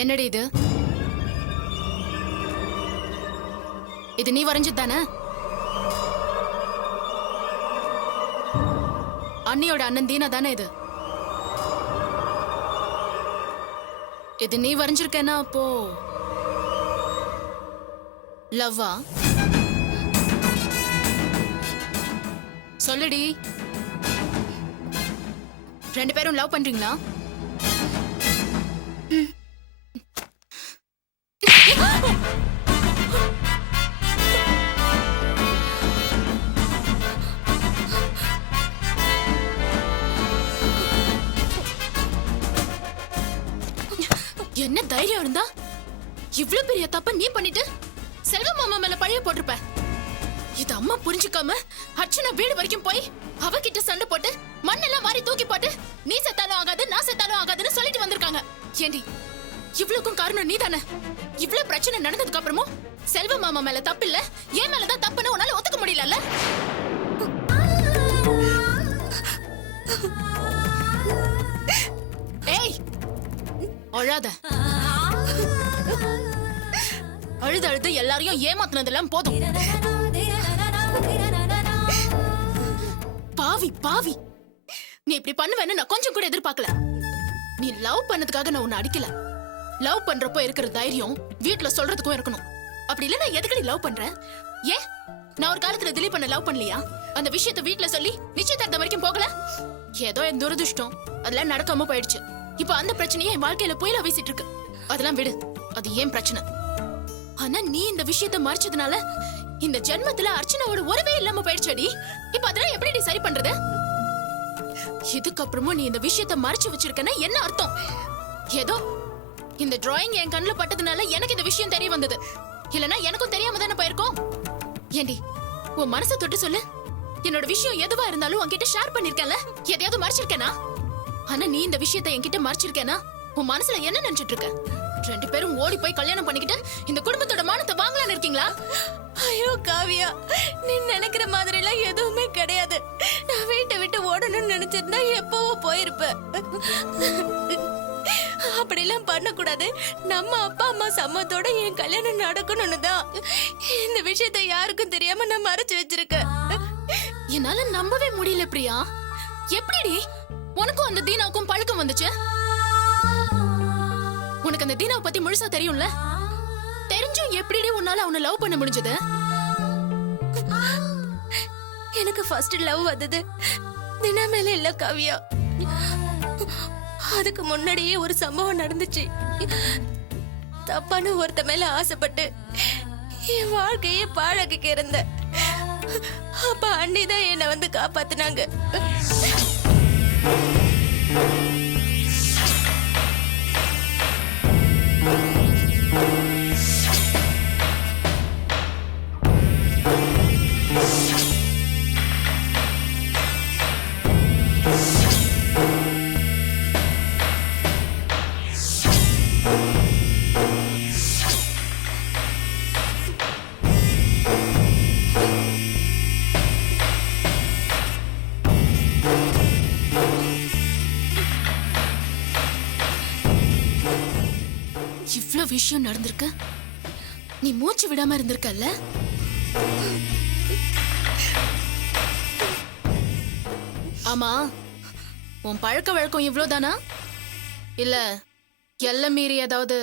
என்னடி இது? இது நீ வரைஞ்சது தானே? அண்ணியோட அண்ணன் தீனா தானே இது? இது நீ வரைஞ்சிருக்கேன்னா அப்போ லவ்வா? சொல்லுடி. ரெண்டு பேரும் லவ் பண்றீங்களா? என்ன தைரியம் இருந்தா இவ்ளோ பெரிய தப்ப நீ பண்ணிட்டு செல்வ மாமா மேல பழைய போட்டிருப்ப. இது அம்மா புரிஞ்சுக்காம அர்ச்சனா வீடு வரைக்கும் போய் அவகிட்ட சண்டை போட்டு மண்ணெல்லாம் வாரி தூக்கி போட்டு நீ செத்தாலும் ஆகாது நான் செத்தாலும் ஆகாதுன்னு சொல்லிட்டு வந்திருக்காங்க. ஏண்டி இவ்ளோக்கும் காரணம் நீ தானே? இவ்ளோ பிரச்சனை நடந்ததுக்கு அப்புறமும் செல்வ மாமா மேல தப்பு இல்ல என் மேலதான் தப்புன்னு உன்னால ஒத்துக்க முடியல. ஏய் அழாத. அழுது அழுது எல்லாரையும் ஏமாத்துனதெல்லாம் போதும். பாவி பாவி, நீ இப்படி பண்ணுவேன்னு நான் கொஞ்சம் கூட எதிர்பார்க்கல. நீ லவ் பண்ணதுக்காக நான் உன்னை அடிக்கல. லவ் பண்றப்போ இருக்கிற தைரியம் வீட்டுல சொல்றதுக்கும் இருக்கணும். அப்படி இல்ல நான் எதுக்கடி லவ் பண்றேன்? ஏன் நான் ஒரு காலத்துல திலீப் பண்ண லவ் பண்ணலையா? அந்த விஷயத்த வீட்டுல சொல்லி நிச்சயதார்த்தம் வரைக்கும் போகல. ஏதோ என் துரதிருஷ்டம் அதெல்லாம் நடக்காம போயிடுச்சு. இப்ப அந்த பிரச்சனையே என் வாழ்க்கையில புயலா வீசிட்டு இருக்கு. அதெல்லாம் விடு, அது ஏன் பிரச்சனை. ஆனா நீ இந்த விஷயத்த மறைச்சதுனால இந்த ஜென்மத்துல அர்ச்சனாவோட உறவே இல்லாம போயிடுச்சடி. இப்ப அதெல்லாம் எப்படி சரி பண்றது? இதுக்கப்புறமும் நீ இந்த விஷயத்த மறைச்சு வச்சிருக்கனா என்ன அர்த்தம்? ஏதோ இந்த டிராயிங் என் கண்ணுல பட்டதுனால எனக்கு இந்த விஷயம் தெரிய வந்தது. இல்லனா எனக்கும் தெரியாம தானே போயிருக்கோம். ஏண்டி உன் மனசை தொட்டு சொல்லு. என்னோட விஷயம் எதுவா இருந்தாலும் உன்கிட்ட ஷேர் பண்ணிருக்கேன்ல, எதையாவது மறைச்சிருக்கேனா? ஆனா நீ இந்த விஷயத்த என்கிட்ட மறைச்சிருக்கேனா? உன் மனசுல என்ன நினைச்சிட்டு இருக்க? ரெண்டு பேரும் ஓடி போய் கல்யாணம் பண்ணிக்கிட்டு இந்த குடும்பத்தோட மானத்தை வாங்கலான்னு இருக்கீங்களா? ஐயோ காவியா, நீ நினைக்கிற மாதிரி எல்லாம் எதுவுமே கிடையாது. நான் வீட்டை விட்டு ஓடணும்னு நினைச்சிருந்தா எப்பவோ போயிருப்ப. அப்படிலாம் பண்ணக்கூடாது. நம்ம அப்பா அம்மா சம்மத்தோட என் கல்யாணம் நடக்கணும்னு தான் இந்த விஷயத்த யாருக்கும் தெரியாம நான் மறைச்சு வச்சிருக்கேன். என்னால நம்பவே முடியல பிரியா. எப்படிடி உனக்கும் அந்த தீனாவுக்கும் பழக்கம் வந்துச்சு? உனக்கு அந்த தீனாவை பத்தி முழுசா தெரியும்ல? தெரிஞ்சும் எப்படிடி உன்னால அவனை லவ் பண்ண முடிஞ்சது? எனக்கு ஃபர்ஸ்ட் லவ் வந்தது தினா மேல இல்ல காவியா. அதுக்கு முன்னாடியே ஒரு சம்பவம் நடந்துச்சு. தப்பான ஒருத்த மேல ஆசைப்பட்டு என் வாழ்க்கையே பாழாக்கிக்க இருந்தேன். அப்ப அண்ணிதான் என்னை வந்து காப்பாத்தினாங்க. இவ்ளோ விஷயம் நடந்திருக்கு, நீ மூச்சு விடாம இருந்திருக்கல்ல? ஆமா, உன் பழக்க வழக்கம் இவ்ளோதானா இல்ல எல்லாம் மீறி ஏதாவது?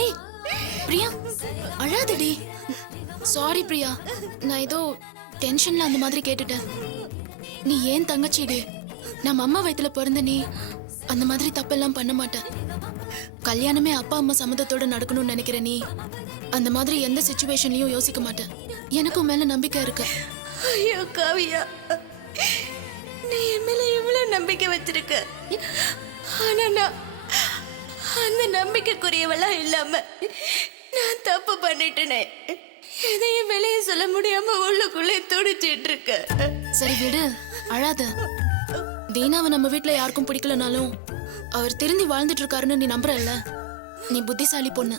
ஏய் பிரியா, அழாதடி. சாரி பிரியா, நான் ஏதோ டென்ஷன்ல அந்த மாதிரி கேட்டுட்டேன். நீ ஏன் தங்கச்சிடி? நம்ம அம்மா வயித்துல பிறந்த நீ அந்த மாதிரி தப்பெல்லாம் பண்ண மாட்ட. கல்யாணமே அப்பா அம்மா சம்மதத்தோட நடக்கணும்னு நினைக்கிற நீ அந்த மாதிரி எந்த சிச்சுவேஷன்லயும் யோசிக்க மாட்ட. எனக்கும் மேல நம்பிக்கை இருக்கு. ஐயோ காவியா, நீ என் மேல இவ்வளவு நம்பிக்கை வச்சிருக்க. ஆனா நான் அந்த நம்பிக்கைக்குரியவெல்லாம் இல்லாம நான் தப்பு பண்ணிட்டேனே. எதையும் வெளியே சொல்ல முடியாம உள்ளுக்குள்ளே துடிச்சிட்டு இருக்க. சரி விடு, அழாத. தீனாவை நம்ம வீட்ல யாருக்கும் பிடிக்கலனாலும் அவர் திருந்தி வாழ்ந்துட்டு இருக்காருன்னு நீ நம்புறல்ல? நீ புத்திசாலி பொண்ணு,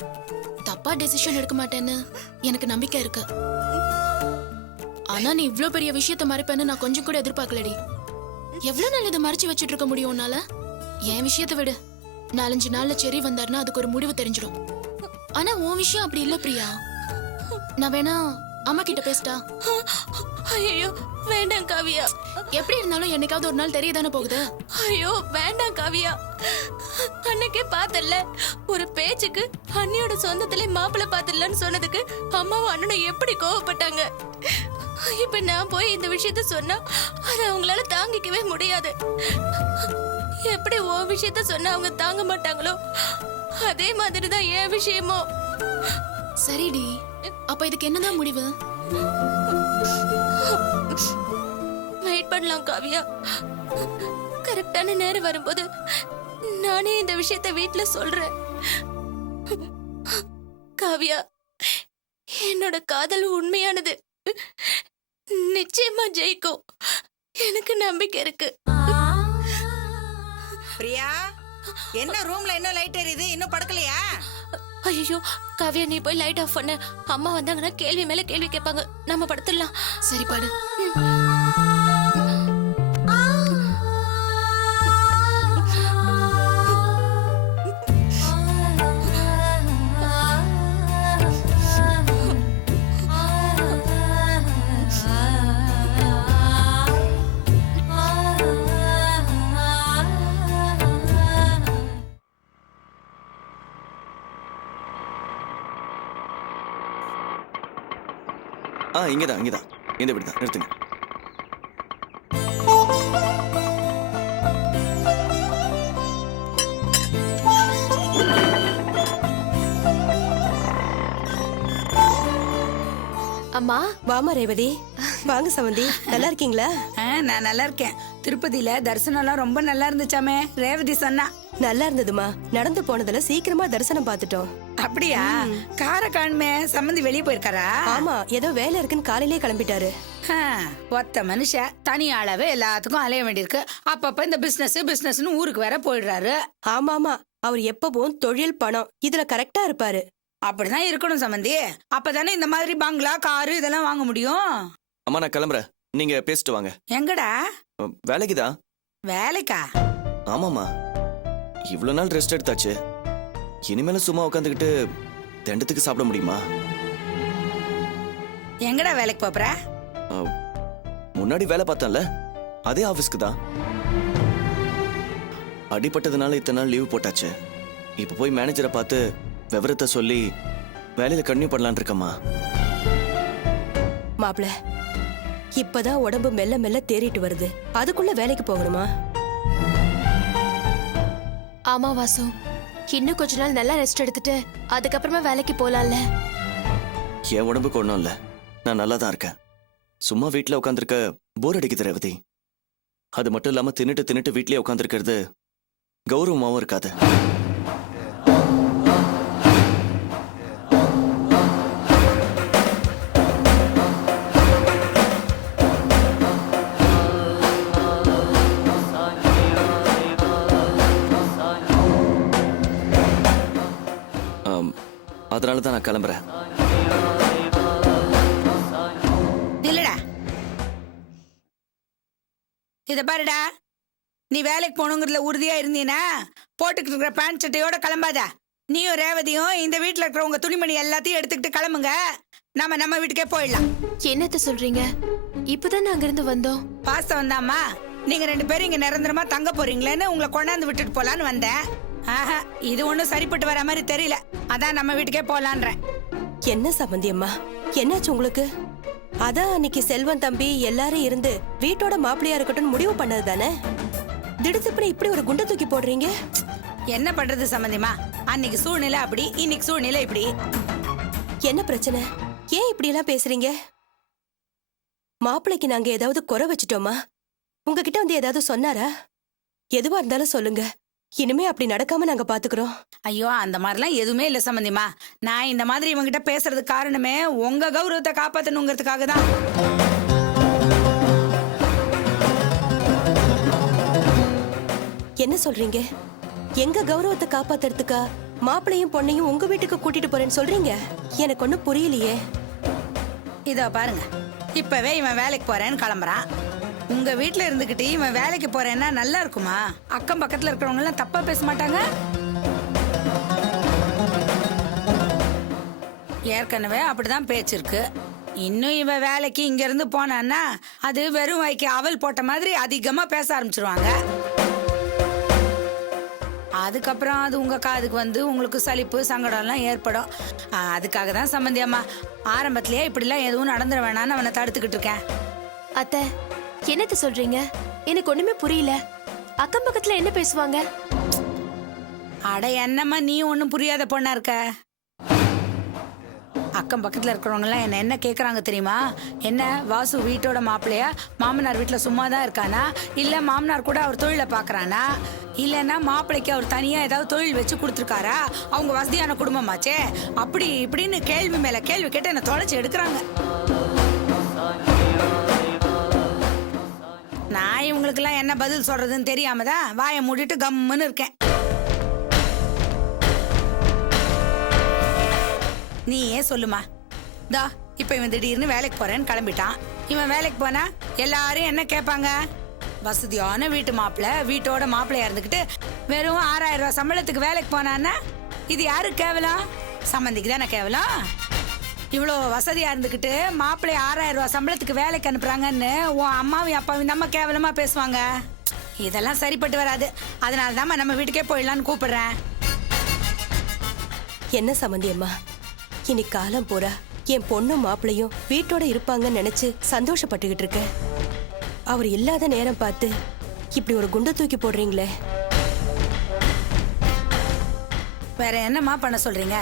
தப்பா டெசிஷன் எடுக்க மாட்டேன்னு எனக்கு நம்பிக்கை இருக்கு. ஆனா நீ இவ்ளோ பெரிய விஷயத்த மறைப்பேன்னு நான் கொஞ்சம் கூட எதிர்பார்க்கலடி. எவ்வளவு நாள் இதை மறைச்சு வச்சிட்டு இருக்க முடியும் உன்னால? என் விஷயத்தை விடு, 4-5 நாள்ல செரி வந்தாருன்னா அதுக்கு ஒரு முடிவு தெரிஞ்சிடும். ஆனா உன் விஷயம் அப்படி இல்ல பிரியா. நான் வேணா அம்மா கிட்ட பேசிட்டா? ஐயோ வேண்டாம் காவியா. எப்படி இருந்தாலும் என்னைக்காவது ஒரு நாள் தெரியதானே போகுது. ஐயோ வேண்டாம் காவியா. அன்னைக்கே பார்த்தல்ல, ஒரு பேச்சுக்கு அண்ணியோட சொந்தத்திலே மாப்பிள்ளை பாத்துடலான்னு சொன்னதுக்கு அம்மாவும் அண்ணனும் எப்படி கோவப்பட்டாங்க. இப்ப நான் போய் இந்த விஷயத்த சொன்னா அதை அவங்களால தாங்கிக்கவே முடியாது. எப்படி உன் விஷயத்த சொன்னா அவங்க தாங்க மாட்டாங்களோ அதே மாதிரிதான் என் விஷயமோ. சரிடி, அப்ப இதுக்கு என்னதான் முடிவு? வெயிட் பண்ணலாம் காவியா. கரெக்டான நேரம் வரும்போது நானே இந்த விஷயத்தை வீட்ல சொல்றேன். காவியா, என்னோட காதல் உண்மையானது. நிச்சயமா ஜெயிக்கும். எனக்கு நம்பிக்கை இருக்கு. பிரியா, என்ன ரூம்ல இன்னும் லைட் எரியுது, இன்னும் படுக்கலையா? ஐயோ காவியா, நீ போய் லைட் ஆஃப் பண்ணு. அம்மா வந்தாங்கன்னா கேள்வி மேல கேள்வி கேட்பாங்க. நம்ம படுத்துடலாம். சரி பாடு. இங்கதான் இந்த வீடு தான். நிறுத்துங்க. அம்மா வாமா ரேவதி. வாங்க சமந்தி, நல்லா இருக்கீங்களா? நான் நல்லா இருக்கேன். திருப்பதியில தரிசனம் எல்லாம் ரொம்ப நல்லா இருந்துச்சாமே, ரேவதி சொன்னா. நல்லா இருந்ததுமா. நடந்து போனதுல சீக்கிரமா தரிசனம் பார்த்துட்டோம். அப்படியா? கார காணுமே, சம்மந்தி வெளியே போயிருக்காரா? ஆமா, ஏதோ வேலை இருக்குன்னு காலையிலேயே கிளம்பிட்டாரு. ஒத்த மனுஷன் தனி ஆளாவே எல்லாத்துக்கும் அலைய வேண்டியிருக்கு. அப்பப்ப இந்த பிசினஸ்னு ஊருக்கு வேற போயிடுறாரு. ஆமா ஆமா, அவர் எப்பவும் தொழில் பணம் இதுல கரெக்டா இருப்பாரு. அப்படிதான் இருக்கணும் சம்மந்தி. அப்பதானே இந்த மாதிரி பங்களா காரு இதெல்லாம் வாங்க முடியும். அம்மா நான் கிளம்புறேன், நீங்க பேசிட்டு வாங்க. எங்கடா? வேலைக்குதான். வேலைக்கா? ஆமாமா, இவ்வளவு நாள் ரெஸ்ட் எடுத்தாச்சு. இனிமேல சும்மா உட்காந்துக்கிட்டு தண்டத்துக்கு சாப்பிட முடியுமா? எங்கடா வேலைக்கு போற? முன்னாடி வேலை பார்த்தேன்ல, அதே ஆபீஸ்க்கு தான். அடிபட்டதுனால இத்தனை நாள் லீவ் போட்டாச்சு. இப்ப போய் மேனேஜரை பார்த்து விவரத்தை சொல்லி வேலையில கண்டினியூ பண்ணலான் இருக்கம்மா. மாப்ள, இப்பதான் உடம்பு மெல்ல மெல்ல தேறிட்டு வருது, அதுக்குள்ள வேலைக்கு போகணுமா? ஆமா வாசு, இன்னும் கொஞ்ச நாள் நல்லா ரெஸ்ட் எடுத்துட்டு அதுக்கப்புறமா வேலைக்கு போலாம்ல. என் உடம்புக்கு ஒன்றும் இல்லை, நான் நல்லா தான் இருக்கேன். சும்மா வீட்டில் உட்காந்துருக்க போர் அடிக்குது ரேவதி. அது மட்டும் இல்லாமல் தின்னுட்டு வீட்லயே உட்காந்துருக்கிறது கௌரவமாகவும் இருக்காது. அதனால தான் நான் கிளம்புறேன். இல்லடா, இத பாருடா, நீ வேலைக்கு போகணுங்கிறதுல உறுதியா இருந்தீனா போட்டுக்கிட்டு இருக்கிற பேண்ட் சட்டையோட கிளம்பாத. நீயும் ரேவதியும் இந்த வீட்டுல இருக்கிற உங்க துணிமணி எல்லாத்தையும் எடுத்துக்கிட்டு கிளம்புங்க. நம்ம வீட்டுக்கே போயிடலாம். என்னத்த சொல்றீங்க? இப்பதான் நாங்க இருந்து வந்தோம். பாஸ்தா வந்தாமா, நீங்க 2 பேரும் இங்க நிரந்தரமா தங்க போறீங்களேன்னு உங்களை கொண்டாந்து விட்டுட்டு போலான்னு வந்தேன். ஆஹா, இது ஒண்ணும் சரிப்பட்டு வர மாதிரி தெரியல. அதான் நம்ம வீட்டுக்கே போலான்றேன். என்ன சம்பந்தி அம்மா, என்னாச்சு உங்களுக்கு? அதான் அன்னைக்கு செல்வன் தம்பி எல்லாரும் இருந்து வீட்டோட மாப்பிள்ளையா இருக்கட்டும் முடிவு பண்ணது தானே. திடுத்துப்புன்னு இப்படி ஒரு குண்டை தூக்கி போடுறீங்க. என்ன பண்றது சம்பந்திமா, அன்னைக்கு சூழ்நிலை அப்படி, இன்னைக்கு சூழ்நிலை இப்படி. என்ன பிரச்சனை? ஏன் இப்படி எல்லாம் பேசுறீங்க? மாப்பிள்ளைக்கு நாங்க ஏதாவது குறை வச்சிட்டோமா? உங்ககிட்ட வந்து ஏதாவது சொன்னாரா? எதுவா இருந்தாலும் சொல்லுங்க, இனிமே அப்படி நடக்காம நாங்க பாத்துக்கிறோம். ஐயோ, அந்த மாதிரிலாம் எதுவுமே இல்ல சம்பந்திமா. நான் இந்த மாதிரி இவங்கிட்ட பேசுறதுக்கு காரணமே உங்க கௌரவத்தை காப்பாத்தணுங்கிறதுக்காக தான். என்ன சொல்றீங்க? எங்க கௌரவத்தை காப்பாத்துறதுக்கா மாப்பிளையும் பொண்ணையும் உங்க வீட்டுக்கு கூட்டிட்டு போறேன்னு சொல்றீங்க? எனக்கு ஒண்ணும் புரியலையே. இதோ பாருங்க, இப்பவே இவன் வேலைக்கு போறேன்னு கிளம்புறான். உங்க வீட்டுல இருந்துகிட்டு இவன் வேலைக்கு போறேன்னா நல்லா இருக்குமா? அக்கம் பக்கத்துல இருக்கிறவங்க எல்லாம் தப்பா பேச மாட்டாங்க? ஏற்கனவே அப்படிதான் பேச்சு இருக்கு. இன்னும் இவன் வேலைக்கு இங்க இருந்து போனான்னா அது வெறும் வாய்க்கு அவல் போட்ட மாதிரி அதிகமா பேச ஆரம்பிச்சிருவாங்க. அதுக்கப்புறம் அது உங்க காதுக்கு வந்து உங்களுக்கு சலிப்பு சங்கடம் எல்லாம் ஏற்படும். அதுக்காக தான் சம்பந்தி அம்மா ஆரம்பத்திலேயே இப்படிலாம் எதுவும் நடந்துட வேணான்னு அவனை தடுத்துக்கிட்டு இருக்கேன். அத்தை, என்னத்த சொல்றீங்க? எனக்கு ஒண்ணுமே புரியல. அக்கம் பக்கத்துல என்ன பேசுவாங்க? அட என்னம்மா நீ ஒன்றும் புரியாத பொண்ணா இருக்க. அக்கம் பக்கத்துல இருக்கிறவங்க எல்லாம் என்ன கேக்குறாங்க தெரியுமா? என்ன வாசு வீட்டோட மாப்பிள்ளையா, மாமனார் வீட்டுல சும்மா தான் இருக்கானா, இல்ல மாமனார் கூட அவர் தொழிலை பாக்குறானா, இல்லன்னா மாப்பிள்ளைக்கு அவர் தனியா ஏதாவது தொழில் வச்சு கொடுத்துருக்காரா, அவங்க வசதியான குடும்பமாச்சே, அப்படி இப்படின்னு கேள்வி மேல கேள்வி கேட்டு என்ன தொலைச்சு எடுக்கிறாங்க. நான் இவங்களுக்கெல்லாம் என்ன பதில் சொல்றதுன்னு தெரியாம தான் வாயை மூடிட்டு கம்முன்னு இருக்கேன். நீ ஏன் சொல்லுமா? தா இப்ப இவன் திடீர்னு வேலைக்கு போறேன்னு கிளம்பிட்டான். இவன் வேலைக்கு போனா எல்லாரும் என்ன கேட்பாங்க? வசதியான வீட்டு மாப்பிள்ள வீட்டோட மாப்பிள்ளையா இருந்துகிட்டு வெறும் 6000 ரூபாய் சம்பளத்துக்கு வேலைக்கு போனான்னா இது யாரு கேவலம்? சம்பந்திக்கு தானே கேவலம். இவ்வளோ வசதியா இருந்துகிட்டு மாப்பிள்ளைய 6000 ரூபாய் சம்பளத்துக்கு வேலைக்கு அனுப்புறாங்கன்னு உன் அம்மாவும் அப்பாவும் நம்ம கேவலமா பேசுவாங்க. இதெல்லாம் சரிப்பட்டு வராது. அதனால தான் நம்ம வீட்டுக்கே போயிடலான்னு கூப்பிடுறேன். என்ன சம்பந்தி அம்மா, இனி காலம் பூரா என் பொண்ணும் மாப்பிளையும் வீட்டோட இருப்பாங்கன்னு நினைச்சு சந்தோஷப்பட்டுக்கிட்டு இருக்கேன். அவர் இல்லாத நேரம் பார்த்து இப்படி ஒரு குண்டை தூக்கி போடுறீங்களே. வேற என்னம்மா பண்ண சொல்றீங்க?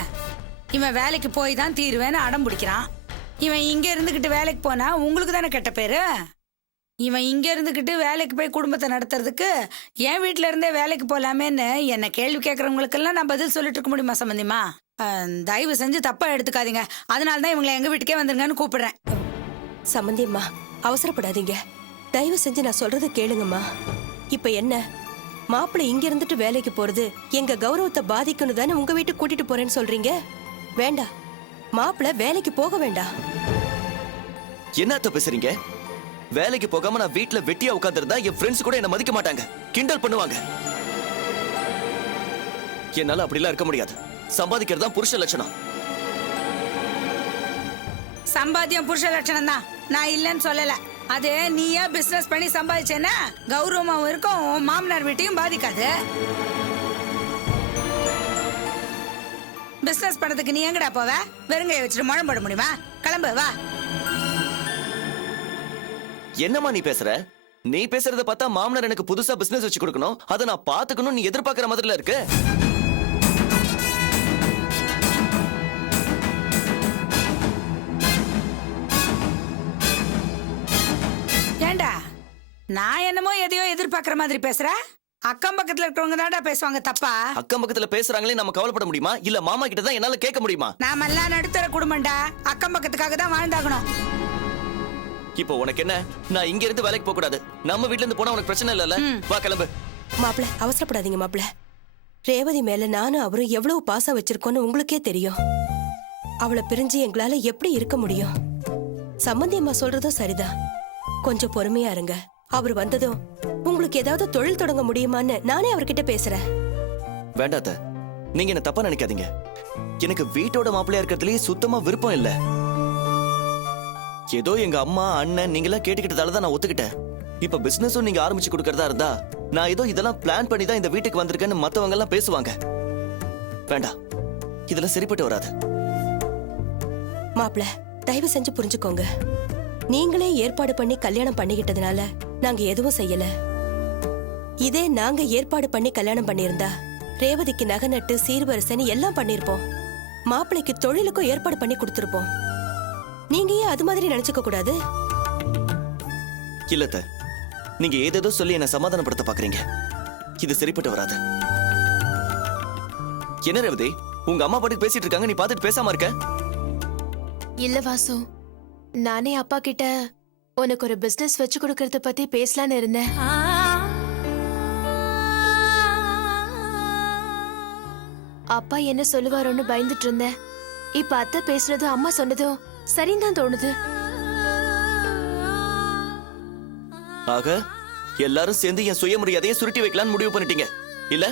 இவன் வேலைக்கு போய் தான் தீருவேன்னு அடம் பிடிக்கிறான். இவன் இங்க இருந்துகிட்டு வேலைக்கு போனா உங்களுக்கு தானே கெட்ட பேரு. இவன் இங்க இருந்துகிட்டு வேலைக்கு போய் குடும்பத்தை நடத்துறதுக்கு என் வீட்டுல இருந்தே வேலைக்கு போலாமேன்னு என்ன கேள்வி கேட்கறவங்களுக்கெல்லாம் நான் பதில் சொல்லிட்டு இருக்க முடியுமா சம்பந்திமா? தயவு செஞ்சு தப்பா எடுத்துக்காதீங்க. அதனால தான் இவங்களை எங்க வீட்டுக்கே வந்துருங்கன்னு கூப்பிடுறேன். சம்பந்தி அம்மா அவசரப்படாதீங்க. தயவு செஞ்சு நான் சொல்றது கேளுங்கம்மா. இப்ப என்ன, மாப்பிள்ளை இங்க இருந்துட்டு வேலைக்கு போறது எங்க கௌரவத்தை பாதிக்கணும் தானே உங்க வீட்டுக்கு கூட்டிட்டு போறேன்னு சொல்றீங்க? வேண்டாம், மாப்பிள்ளை வேலைக்கு போக வேண்டாம். என்னத்த பேசுறீங்க? வேலைக்கு போகாம நான் வீட்டுல வெட்டியா உட்கார்ந்திருந்தா என் ஃப்ரெண்ட்ஸ் கூட என்ன மதிக்க மாட்டாங்க, கிண்டல் பண்ணுவாங்க. என்னால அப்படிலாம் இருக்க முடியாது. சம்பாதிக்கிறது தான் புருஷ லட்சணம். சம்பாத்தியம் புருஷ லட்சணம் தான், நான் இல்லைன்னு சொல்லல. அது நீயா பிசினஸ் பண்ணி சம்பாதிச்சேன்னா கௌரவமாவும் இருக்கும், உன் மாமனார் வீட்டையும் பாதிக்காது. பிசினஸ் பண்ணதுக்கு நீ எங்கடா போவ? வெறுங்கைய வச்சுட்டு முழம் போட முடியுமா? கிளம்பு வா. என்னம்மா நீ பேசுற? நீ பேசுறத பார்த்தா மாமனார் எனக்கு புதுசா பிசினஸ் வச்சு கொடுக்கணும், அதை நான் பாத்துக்கணும் நீ எதிர்பார்க்கிற மாதிரில இருக்கு. ஏண்டா நான் என்னமோ எதையோ எதிர்பார்க்கிற மாதிரி பேசுற? அக்கம் பக்கத்துல இருக்கிறவங்க தான்டா பேசுவாங்க தப்பா. அக்கம் பக்கத்துல பேசுறாங்களே நம்ம கவலைப்பட முடியுமா? இல்ல மாமா கிட்ட தான் என்னால கேட்க முடியுமா? நாமெல்லாம் நடுத்தர குடும்பம்டா, அக்கம் பக்கத்துக்காக தான் வாழ்ந்தாகணும். இப்போ உனக்கு என்ன? நான் இங்க இருந்து வேலைக்கு போக கூடாது, நம்ம வீட்ல இருந்து போனா உனக்கு பிரச்சனை இல்லல்ல? வா கிளம்பு. மாப்பிள்ளை அவசரப்படாதீங்க மாப்பிள்ளை. ரேவதி மேல நானும் அவரும் எவ்வளவு பாசம் வச்சிருக்கோன்னு உங்களுக்கே தெரியும். அவளை பிரிஞ்சு எங்களால எப்படி இருக்க முடியும்? சம்பந்தி அம்மா சொல்றதும் சரிதான். கொஞ்சம் பொறுமையா இருங்க. அவர் வந்ததும் உங்களுக்கு ஏதாவது தொழில் தொடங்க முடியுமான்னு நானே அவர்கிட்ட பேசுறேன். வேண்டாத்த, நீங்க என்ன தப்பா நினைக்காதீங்க. எனக்கு வீட்டோட மாப்பிள்ளையா இருக்கிறதுலயே சுத்தமா விருப்பம் இல்ல. ஏதோ எங்க அம்மா அண்ணன் நீங்களாம் கேட்டுக்கிட்டதால தான் நான் ஒத்துக்கிட்டேன். இப்ப பிசினஸும் நீங்க ஆரம்பிச்சு கொடுக்கறதா இருந்தா நான் ஏதோ இதெல்லாம் பிளான் பண்ணி தான் இந்த வீட்டுக்கு வந்திருக்கேன்னு மத்தவங்க எல்லாம் பேசுவாங்க. வேண்டாம், இதெல்லாம் சரிப்பட்டு வராது. மாப்பிள்ளை தயவு செஞ்சு புரிஞ்சுக்கோங்க. நீங்களே ஏற்பாடு பண்ணி கல்யாணம் பண்ணிக்கிட்டதுனால நாங்க எதுவும் செய்யல. இதே நாங்க ஏற்பாடு பண்ணி கல்யாணம் பண்ணியிருந்தா ரேவதிக்கு நகை நட்டு சீர்வரிசைன்னு எல்லாம் பண்ணிருப்போம். மாப்பிள்ளைக்கு தொழிலுக்கும் ஏற்பாடு பண்ணி கொடுத்திருப்போம். நீங்க ஏன் அது மாதிரி நினைச்சுக்க கூடாது? இல்லத்த, நீங்க ஏதேதோ சொல்லி என்ன சமாதானப்படுத்த பாக்குறீங்க. இது சரிப்பட்டு வராது. என்ன ரேவதி, உங்க அம்மா பாட்டுக்கு பேசிட்டு இருக்காங்க, நீ பாத்துட்டு பேசாம இருக்க? இல்ல வாசு, நானே அப்பா கிட்ட உனக்கு ஒரு பிசினஸ் வச்சு கொடுக்கறத பத்தி பேசலான்னு இருந்தேன். அப்பா என்ன சொல்லுவாரோன்னு பயந்துட்டு இருந்தேன். இப்ப அத்தை பேசுனதும் அம்மா சொன்னதும் சரின்னு தான் தோணுது. ஆக எல்லாரும் சேர்ந்து என் சுயமரியாதையை சுருட்டி வைக்கலாம்னு முடிவு பண்ணிட்டீங்க இல்ல?